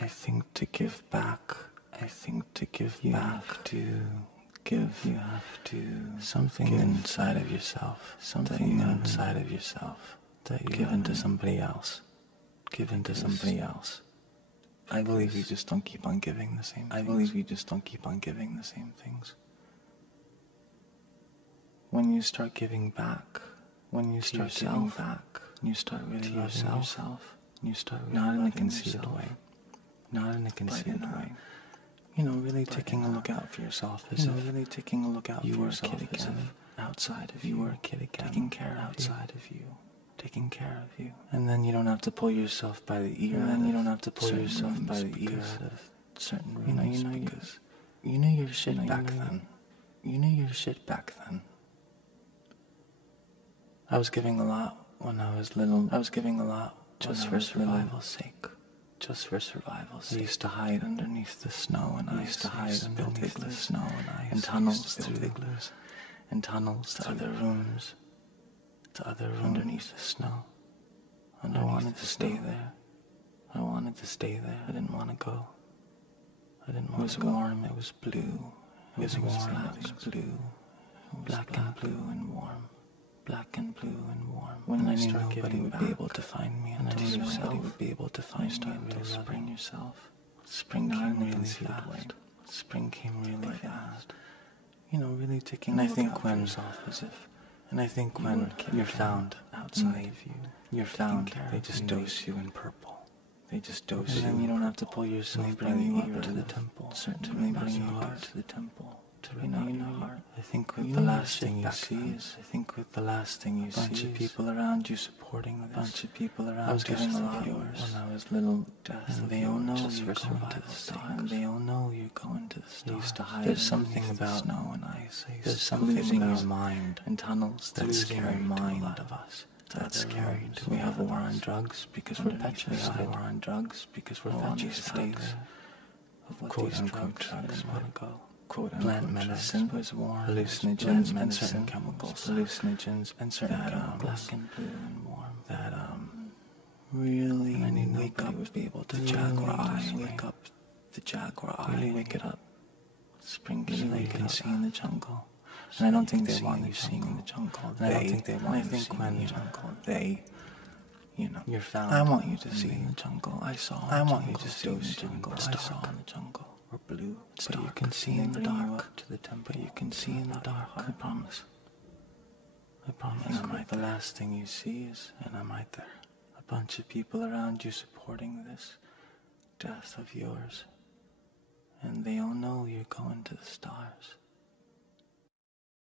I think to give back, I think to give back, you have to something inside of yourself, something inside of yourself that you give into somebody else, give into somebody else. I believe you just don't keep on giving the same things. I believe you just don't keep on giving the same things. When you start giving back, when you start giving back, you start really loving yourself, you start really not in a conceited way, not in a conceited way. Really taking a look out for yourself, as if really taking a look out for yourself, as if outside of you were a kid again, taking care outside of you, taking care of you. And then you don't have to pull yourself by the ear, and then you don't have to pull yourself by the ear out of certain rooms, because you knew your shit back then. You knew your shit back then. I was giving a lot when I was little. I was giving a lot just for survival's sake. Just for survival's sake. I used to hide underneath the snow and ice. I used to hide underneath the snow and ice. And tunnels through igloos. And tunnels to other rooms. To other rooms underneath the snow. And I wanted to stay there. I wanted to stay there. I didn't want to go. I didn't want to go. It was warm. It was blue. It was warm. It was blue. Black and blue and warm. Black and blue and warm. When I knew nobody would be able to find me, and I knew nobody would be able to find me until spring yourself. Spring came really fast. Spring came really fast. Really taking. And I think when yourself as if. And I think when you're found outside of you, you're found. They just dose you in purple. They just dose you. And then you don't have to pull yourself by the ear to the temple. Certainly bring you up to the temple. I think with the last thing you see is, a bunch of people around you supporting this. A bunch of people around you. I was giving a lot yours when I was little, and they all know you're going to the stars. And they all know you're going to the stars. Used to hide. There's something about snow and ice. There's something in your mind and tunnels that's scary to a lot of us. That's scary. We have war on drugs because we're petrified. We have war on drugs because we're petrified of what these drugs want to go. Plant medicine was warm, hallucinogens and certain chemicals, hallucinogens and certain chemicals, black and blue and warm, that really and I knew wake up would be able to jaguar eye, wake up the jaguar eye, really wake it up. Spring really can see in the jungle, and I don't think they want you seeing in the jungle. I don't think they want you seeing in the jungle. They, you're found. I want you to see in the jungle. I want you to see in the jungle. I saw in the jungle. Or blue, but you can see in the dark. To the temple, you can see in the dark. I promise. I promise. And I'm right. The last thing you see is, and I'm right there. A bunch of people around you supporting this death of yours, and they all know you're going to the stars.